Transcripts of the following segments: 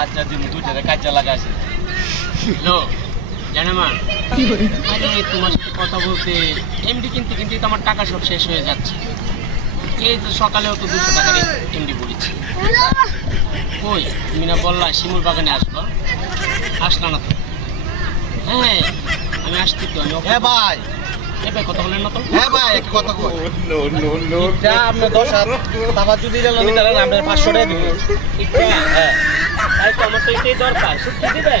আচ্ছা দিন দুইটারে কাজে লাগাইছে হ্যালো জানেমান আরে তোমার সাথে কথা বলতে এমডি কিনতে কিনতে তো আমার টাকা সব শেষ হয়ে যাচ্ছে। এই যে সকালেও তো 200 টাকার এমডি পড়েছি। কই তুমি না বললা শিমুল বাগানে আসবো, আসলা না তো? হ্যাঁ আমি আসছি তো। আমি হ্যাঁ ভাই, ভাই কথা বলেন না তো। হ্যাঁ ভাই একটা কথা কই। এটা আপনি 10,000 টাকা যদি দিলেন তাহলে আমরা 500 টাকা দিব। হ্যাঁ তাই তো, আমার তো এটাই দরকার। সত্যি দিবে?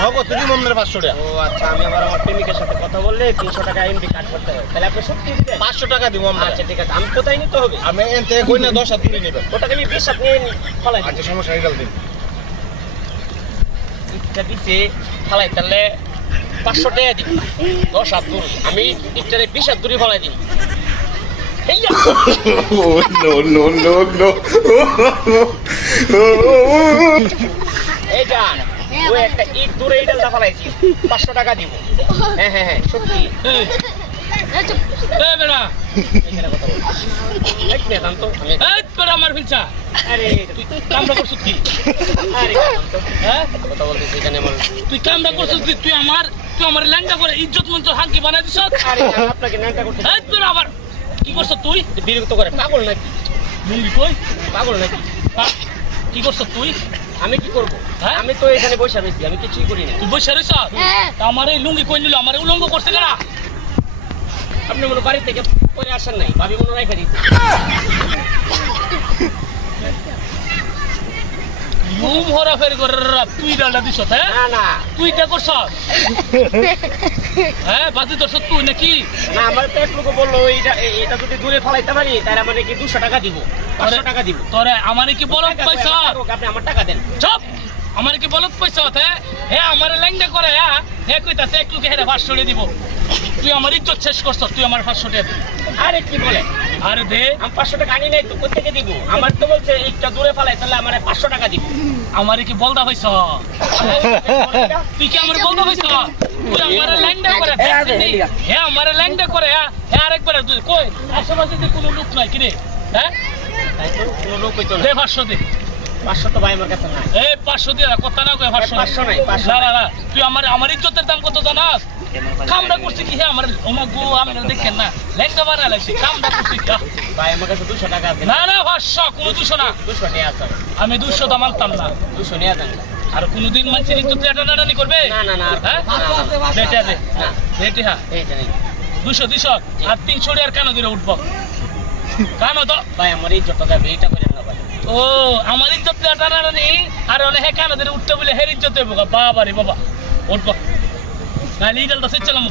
নগদ তুমি মনের 500 টাকা। ও আচ্ছা, আমি আবার আমার প্রেমিকের সাথে কথা বললে 300 টাকা এমডি কাট করতে হবে। তাহলে আপনি সত্যি দিবেন? 500 টাকা দিব আমরা। আচ্ছা ঠিক আছে, আমি কোথায় নিতে হবে? আমি এনতে কই না 10,000 তুলে নেবেন। ওটাকে আমি 20 নিয়ে ফলাই। আচ্ছা সমস্যা হয়ে গেল দিন। ইটটা দিছে ফলাই, তাহলে 500 টাকা দিই। 10 হাত দূর আমি ইটটারে 20 হাত দূরে ফলাই দিই। এই যান ওই একটা ইট দূরে ইটালটা ফলাইছি, 500 টাকা দিব। হ্যাঁ হ্যাঁ হ্যাঁ সত্যি। এখানে কথা বল। এক মিনিট আনতো আমি। আমার ফিলছা আরে তুই কামড়া করছিস কি? আরে আনতো হ্যাঁ কথা বলতেছি এখানে আমার। তুই কামটা করছিস কি? তুই আমার ল্যাংটা করে ইজ্জত মন তো হাঙ্কি বানাই দিছ। আরে আপনাকে নামটা করতে আবার কি করছ তুই? বিরক্ত করে। পাগল নাকি? লুঙ্গি কই? পাগল নাকি? কি করছ তুই? আমি কি করব? হ্যাঁ? আমি তো এখানে বসে রয়েছি, আমি কিছুই করি না। তুই বসে রইছ? আমার এই লুঙ্গি কই নিল? আমার উলঙ্গ করছে কেনা? আপনি মনে বাড়ি থেকে পরে আসেন নাই, ভাবি মনে রেখে দিয়েছি। লুম ভরা ফের করে তুই ডালটা দিছ। হ্যাঁ না না তুই এটা করছ? হ্যাঁ বাজি দর্শ তুই নাকি? না, আমার তো এক লোক বললো এটা যদি দূরে ফলাইতে পারি তাহলে আমাকে কি 200 টাকা দিব, 500 টাকা দিব। তোরে আমারে কি বলত পয়সা? আপনি আমার টাকা দেন। চুপ! আমারে কি বলত পয়সা? হ্যাঁ আমারে ল্যাংটা করে। হ্যাঁ কইতাছে এক লোকে হেরে 500 টাকা দিব। তুই আমার ইজ্জত শেষ করছ, তুই আমার 500 টাকা দিবি। আরে কি বলে? আরে দে। আমি 500 টাকা আনি নাই তো, কোথেকে দিব? আমার তো বলছে এইটা দূরে ফলাই তাহলে আমার 500 টাকা দিব। আমারে কি বলদা হইছ? তুই কি আমার বলদা হইছ? তুই আমারে ল্যাংটা করে। হ্যাঁ আমারে ল্যাংটা করে। হ্যাঁ আরেকবার তুই কই আশেপাশে যে কোনো লোক নাই কিরে? হ্যাঁ তাই তো কোনো লোক হইতো না। দে 500 দে। 500 তো ভাই আমার কাছে নাই। এই 500 দিয়ে কথা না কই 500 500 নাই, 500 না না তুই আমার ইজ্জতের দাম কত জানাস? কামড়া করছিস কি? হ্যাঁ আমার ওমা গো আমরা দেখেন না ল্যাংটা বানা লাইছি। কামড়া করছিস কি? ভাই আমার কাছে 200 টাকা আছে। না না 500 কোনো 200 না। 200 নিয়ে আসেন। আমি 200 দাম আনতাম না। 200 নিয়ে আসেন। আর কোনদিন মানুষের ইজ্জত টানাটানি করবে? না না না হ্যাঁ বেটে দে বেটে। হ্যাঁ এইটা নেই 200 আর 300 আর কেন ধরে উঠবো? কেন তো ভাই আমার এই জটটা যাবে, এইটা করেন না ভাই। ও আমার ইজ্জত টানাটানি আর অনেক হ্যাঁ কেন ধরে উঠতে বলে হের ইজ্জত দেবো। বাবা রে বাবা উঠবো না লিডাল তো সেচ্ছিলাম।